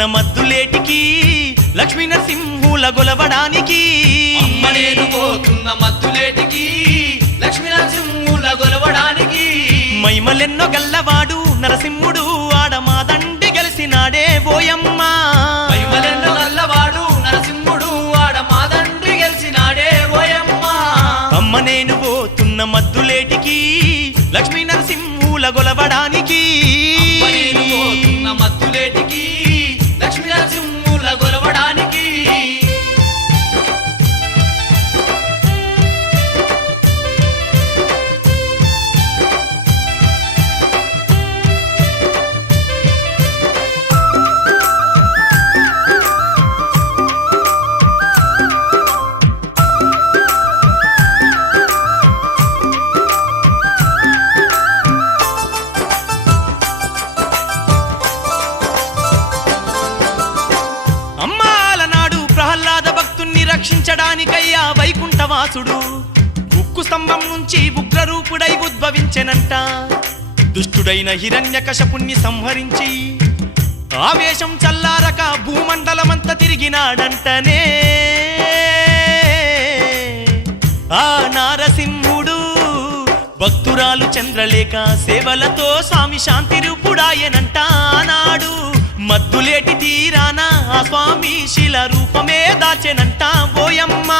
పోతున్న మద్దులేటికి లక్ష్మీ నరసింహుల గొలవడానికి అమ్మ నేను పోతున్న మద్దులేటికి లక్ష్మీ నరసింహుల గొలవడానికి మైమలెన్నో గల్లవాడు నరసింహుడు ఆడమాదండి గెలిసినాడే ఓయమ్మ మైమలెన్నో గల్లవాడు నరసింహుడు ఆడమాదండి గెలిసినాడే ఓయమ్మ అమ్మ నేను పోతున్న మద్దులేటికి లక్ష్మీ నరసింహుల గొలవడానికి అమ్మ నేను పోతున్న మద్దులేటికి లక్ష్మీ నరసింహుల గొలవడానికి రక్షించడానికయ్యా వైకుంఠవాసుడు ఉక్కు స్తంభం నుంచి ఉగ్రరూపుడై ఉద్భవించెనంట దుష్టుడైన హిరణ్యకశపుణ్ణి సంహరించి ఆవేశం చల్లారక భూమండలమంతా తిరిగినాడంటనే ఆ నారసింహుడు భక్తురాలు చంద్రలేఖ సేవలతో స్వామి శాంతి రూపుడాయనంట ఆనాడు మద్దులేటి తీరాన ఆ స్వామి శిల రూపమే దాచెనంట ఓయమ్మ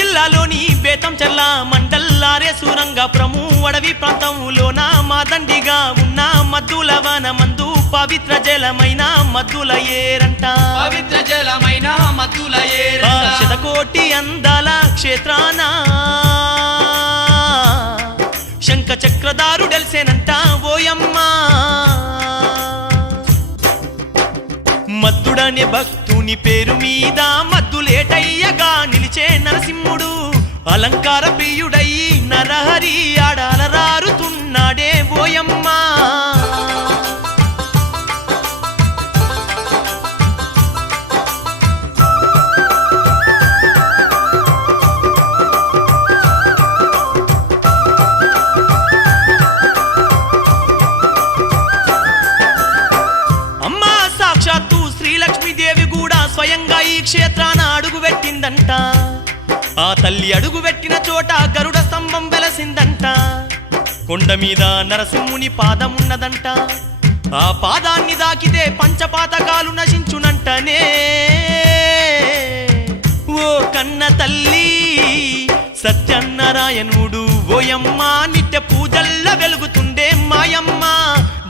జిల్లాలోని బేతంచెర్ల మండల్లారే సూరంగాపురము అడవి ప్రాంతంలోన మాదండిగా ఉన్న మద్దుల వనమందు పవిత్ర జలమైన మద్దుల ఏరంట పవిత్ర జలమైన మద్దుల ఏరంట శతకోటి అందాల క్షేత్రాన శంఖ చక్రధారుడెల్సేనంట ఓయమ్మ మద్దుడనే భక్తుని పేరు మీద మద్దులేటయ్యగా నిలిచే నరసింహుడు అలంకార ప్రియుడయ్యి నరహరి ఆడాలరారుతున్నాడే ఓయమ్మ శ్రీలక్ష్మీదేవి కూడా స్వయంగా ఈ క్షేత్రాన అడుగుపెట్టిందంట ఆ తల్లి అడుగుపెట్టిన చోట గరుడ స్తంభం వెలసిందంట కొండ మీద నరసింహుని పాదం ఉన్నదంట ఆ పాదాన్ని దాకితే పంచపాతకాలు నశించునంటనే ఓ కన్న తల్లి సత్యనారాయణుడు ఓయమ్మ నిత్య పూజల్ల వెలుగుతుండే మాయమ్మ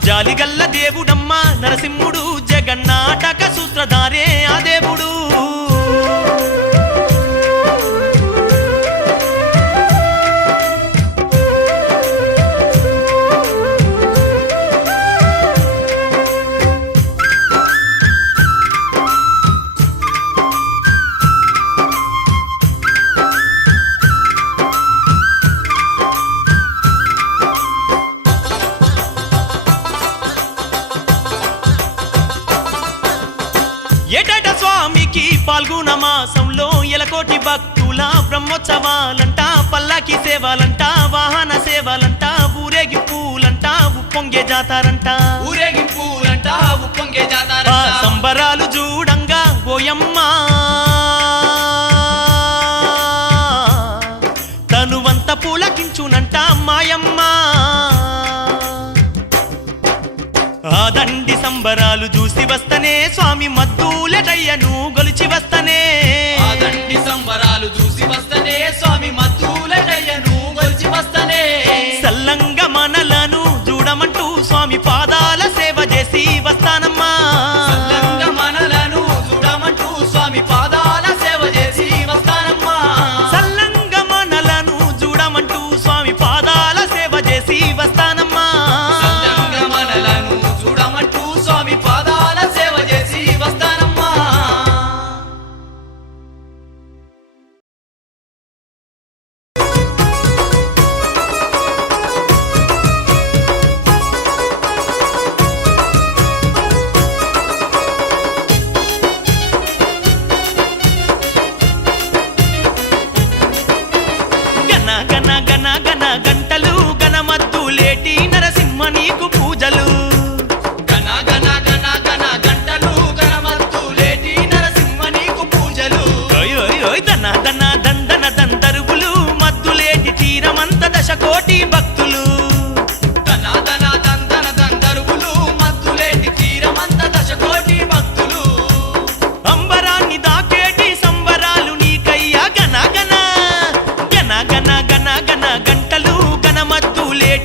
జాలిగల్ల దేవుడమ్మ నరసింహుడు జగన్నాటక సూత్రధారే ఆ దేవుడు ఏటట స్వామికి పాల్గొన మాసంలో ఎలకోటి భక్తుల బ్రహ్మోత్సవాలంట పల్లాకి సేవలంట వాహన సేవలంట ఊరేగింపులంట ఉప్పొంగే జాతారంట ఊరేగింపులంట ఉప్పొంగే జాతారంట సంబరాలు చూడంగా ఓయమ్మ తనువంత పూలకించునంట మాయమ్మ ఆ దండి సంబరాలు చూసి వస్తనే స్వామి మద్దులెటయ్యను గొలిచి వస్తనే ఆ దండి సంబరాలు చూసి వస్తనే స్వామి మద్దులెటయ్యను గొలిచి వస్తనే సల్లంగ మనలను చూడమంటూ స్వామి పాదాల సేవ చేసి వస్తానమ్మా సల్లంగ మనలను చూడమంటూ స్వామి పాదాల సేవ చేసి వస్తానమ్మా సల్లంగ మనలను చూడమంటూ స్వామి పాదాల సేవ చేసి వస్తానమ్మా సల్లంగ మనలను చూడమంటూ స్వామి పాదాల సేవ చేసి వస్తానమ్మా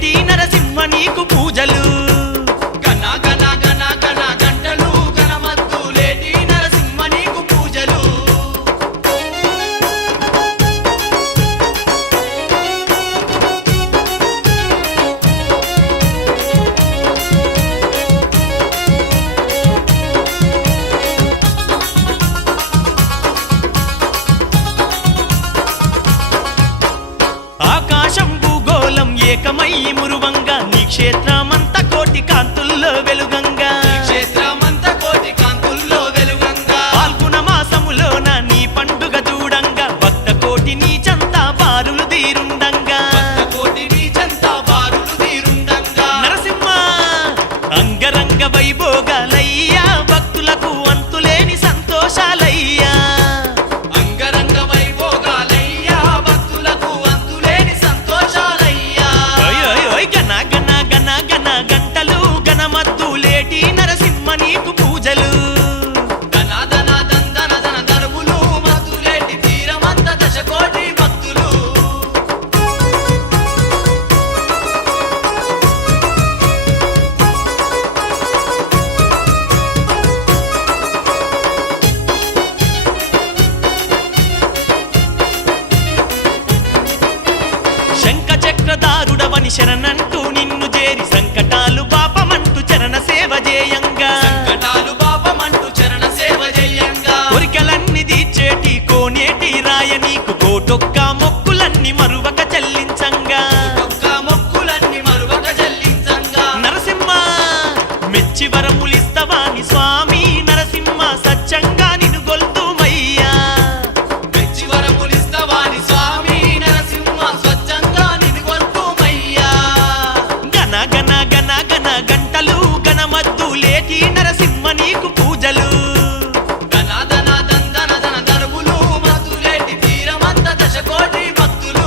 లేటి నరసింహ నీకు పూజలు గణ గణ గణ గణ గంటలు గణమద్దు లేటి నరసింహ నీకు పూజలు ఆకాశం భూగోళం ఏకమై మురువంగా నీ క్షేత్రమంత కోటి కాంతుల్లో వెలుగంగా క్షేత్రమంత కోటి కాంతుల్లో వెలుగంగా పాల్గొన మాసములోన నీ పండుగ చూడంగా భక్త కోటి నీ చంతా బారులు తీరుండంగా భక్త కోటి నీచంతా బారులు తీరుండంగా నరసింహ అంగరంగ వైభోగాలయ్యా భక్తులకు అంతులేని సంతోషాలయ్యా అంగరంగ వైభోగాలయ్యా భక్తులకు అంతులేని సంతోషాలయ్యా ఓయ్ ఓయ్ ఓయ్ గణ గణ గణ గణ గంటలు గణమద్దు లేటి నరసింహ నీకు పూజలు ధన ధన దందన ధన దరువులు మధులేటి తీరమంత దశకోటి భక్తులు శంఖ చక్రధారుడవని శరణంటూ నిన్ను చేరి సంకటాలు పాపమంటూ చరణ సేవ చేయంగా సంకటాలు పాపమంటూ చరణ సేవ చేయంగా కోరికలన్నీ తీర్చేటి కోనేటి రాయ నీకు కోటొక్క మొక్కులన్నీ మరువక చెల్లించంగా ఒక్క మొక్కులన్నీ మరువక చెల్లించంగా నరసింహ మెచ్చి వరములిస్తవాని స్వామి నరసింహ సత్యంగా నిన్ను గొల్తుమయ్యా మెచ్చి వరములిస్తవాని స్వామి నరసింహ స్వచ్ఛంగా నిన్నుగొల్తుమయ్యా గణ గణ గణ గణ గంటలు గణమద్దు లేటి నరసింహ నీకు పూజలు ధన ధన దందన ధన దరువులు మధులేటి తీరమంత దశకోటి భక్తులు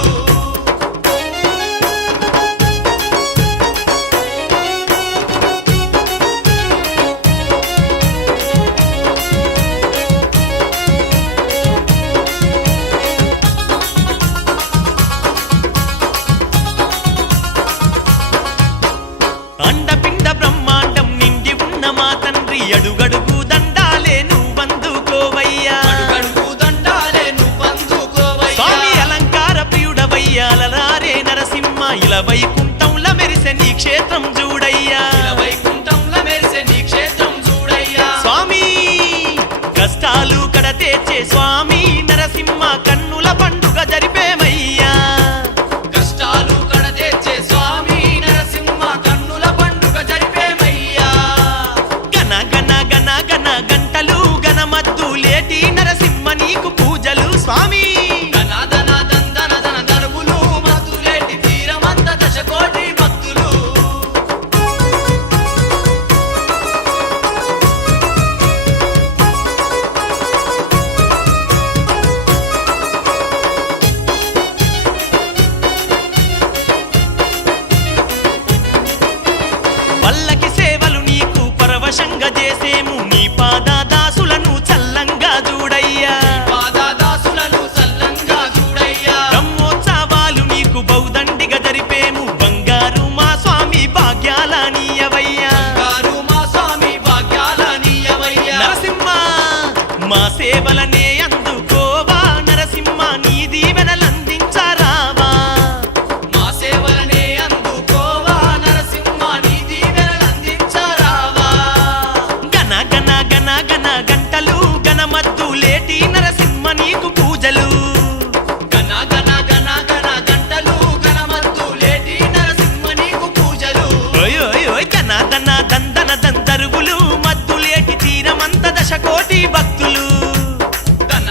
అండపిండ బ్రహ్మాండం నిండి ఉన్న మా తండ్రి అడుగడుగు దండాలే నువ్వందుకోవయ్యా అడుగడుగు దండాలే నువ్వందుకోవయ్యా స్వామి అలంకార ప్రియుడవయ్యాలరారే నరసింహ ఇలా వైకుంఠంల మెరిసె నీ క్షేత్రం చూడయ్యా ఇలా వైకుంఠంలో మెరిసే నీ క్షేత్రం చూడయ్యా స్వామి కష్టాలు కడతేర్చే స్వామి నరసింహ కన్నుల పండుగ జరిపేమయ్యా కష్టాలు కడతీర్చే స్వామి నరసింహ కన్నుల పండుగ జరిపేమయ్యా గణ గణ గణ గణ గంటలు గణమద్దు లేటి నరసింహ నీకు పూజలు స్వామి ధన ధన దందన ధన దరువులు మధులేటి తీరమంత దశకోటి భక్తులు పల్లకి సేవలు నీకు పరవశంగా చేసేము నీ పాదాదాసులను చల్లంగా చూడయ్యా పాదాదాసులను సల్లంగా చూడయ్యా బ్రహ్మోత్సవాలు నీకు బౌదండిగా జరిపేము బంగారు మా స్వామి భాగ్యాల నీయవయ్యా గారు మా స్వామి భాగ్యాల నీయవయ్యా నరసింహ మా సేవలనే అందుకోవా నరసింహ నీ దీవెనలందించరావా మా సేవలనే అందుకోవా నరసింహ నీ దీవెనలందించరావా గణ గణ గణ గణ గంటలు గణమద్దు లేటి నరసింహ నీకు పూజలు గణ గణ గణ గణ గంటలు గణమద్దు లేటి నరసింహ నీకు పూజలు ఓయ్ ఓయ్ ఓయ్ గణ దన దందన దందరువులు మద్దు లేటి తీరమంత దశకోటి భక్తులు ధన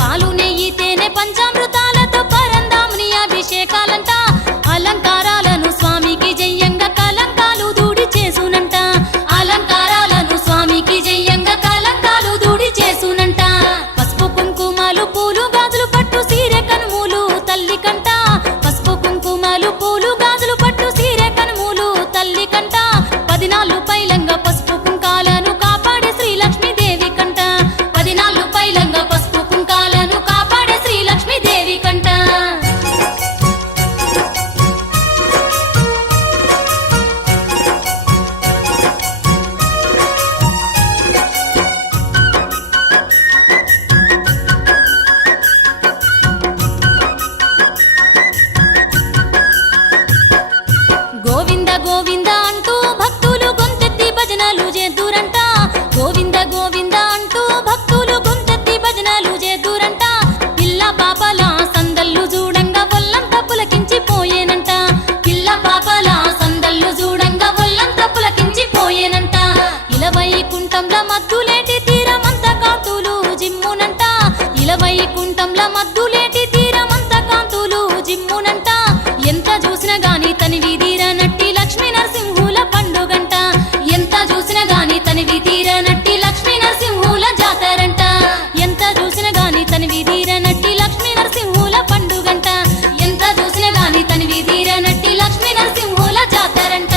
పాలు నెయ్యి తేనె పంచామృతాలతో పరందాముని అభిషేకాలంట అలంకారాలను స్వామికి జయ్యంగా కలంకాలు దూడి చేసునంట అలంకారాలను స్వామికి జయ్యంగా కలంకాలు దూడి చేసునంట పసుపు కుంకుమలు పూలు గాజులు పట్టు సీరె కనుమూలు తల్లి కంట పసుపు కుంకుమలు పూలు గాజులు పట్టు సీరె కనుమూలు తల్లి కంట 14 పైలంగా పసుపు కుంకాలను కాపాడే శ్రీలక్ష్మీదేవి కంట 14 పైలంగా పసుపు కుంకాలను కాపాడే శ్రీలక్ష్మీదేవి కంట గోవింద గోవింద అంటూ భక్తులు గొంతెత్తి భజనలు చేద్దురంట గోవింద గోవింద అంటూ భక్తులు గొంతెత్తి భజనలు చేద్దురంట పిల్ల పాపల సందల్లు చూడంగా ఒళ్ళంతా పులకించిపోయేనంట పిల్ల పాపల సందల్లు చూడంగా ఒళ్ళంతా పులకించిపోయేనంట ఇలవైకుంఠంల మద్దులేటి తీరమంత కాంతులు జిమ్మునంట ఇలవైకుంఠంల మద్దులేటి తీరమంత కాంతులు జిమ్మునంట ఎంత చూసినా గాని తనివి తీరనట్టి లక్ష్మీ నరసింహుల పండుగంట ఎంత చూసినా గాని తనివి తీరనట్టి లక్ష్మీ నరసింహుల జాతరంట ఎంత చూసినా గాని తనివి తీరనట్టి లక్ష్మీ నరసింహుల పండుగంట ఎంత చూసినా గాని తనివి తీరనట్టి లక్ష్మీ నరసింహుల జాతరంట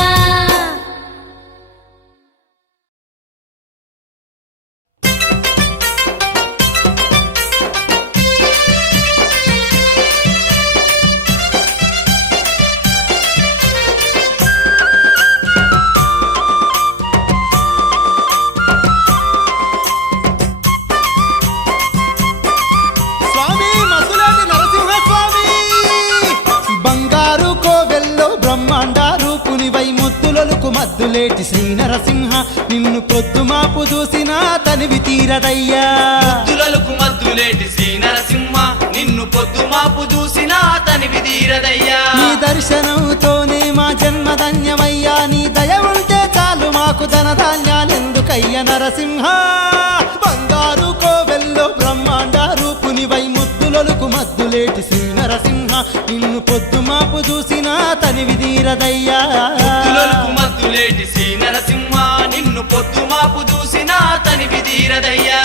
స్వామి మద్దులేటి నరసింహ స్వామి బంగారు కోవెల్లో బ్రహ్మాండ రూపునివై ముద్దులొలుకు మద్దులేటి శ్రీ నరసింహ నిన్ను పొద్దుమాపు చూసినా తనివి తీరదయ్యా ముద్దులకు మద్దులేటి శ్రీ నరసింహ నిన్ను పొద్దుమాపు చూసినా తనివి తీరదయ్యా నీ దర్శనంతోనే మా జన్మధన్యమయ్యా నీ దయ ఉంటే చాలు మాకు ధనధాన్యాలెందుకయ్య నరసింహ బంగారు కోవెల్లో బ్రహ్మాండ రూపునివై ముద్దులొలుకు మద్దులేటి శ్రీ నరసింహ నిన్ను పొద్దుమాపు చూసినా తనివి తీరదయ్యా ముద్దులకు మద్దులేటి శ్రీ నరసింహ నిన్ను పొద్దుమాపు చూసినా తనివి తీరదయ్యా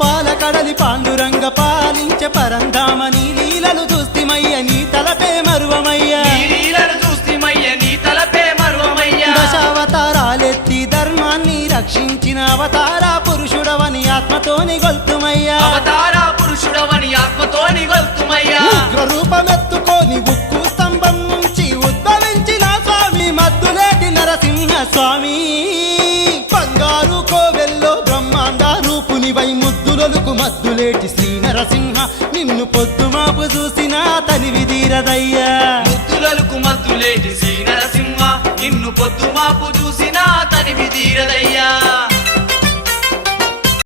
పాలకడలి పాండురంగ పాలించే పరంధామని లీలలు చూస్తిమయ్య నీ తలపే మరువమయ్యా నీ లీలలు చూస్తిమయ్య నీ తలపే మరువమయ్యా దశావతారాలెత్తి ధర్మాన్ని రక్షించిన అవతార పురుషుడవని ఆత్మతోని గొల్తుమయ్యా అవతార పురుషుడవని ఆత్మతోని గొల్తుమయ్యా ఉగ్ర రూపమెత్తుకొని ఉక్కు స్తంభం నుంచి ఉద్భవించిన స్వామి మద్దులేటి నరసింహ స్వామి బంగారు కోవెల్లో బ్రహ్మాండ రూపునివై ముద్దులొలుకు మద్దులేటి శ్రీ నరసింహ నిన్ను పొద్దుమాపు చూసినా తనివి తీరదయ్యా ముద్దులకు మద్దులేటి శ్రీ నరసింహ నిన్ను పొద్దుమాపు చూసినా తనివి తీరదయ్యా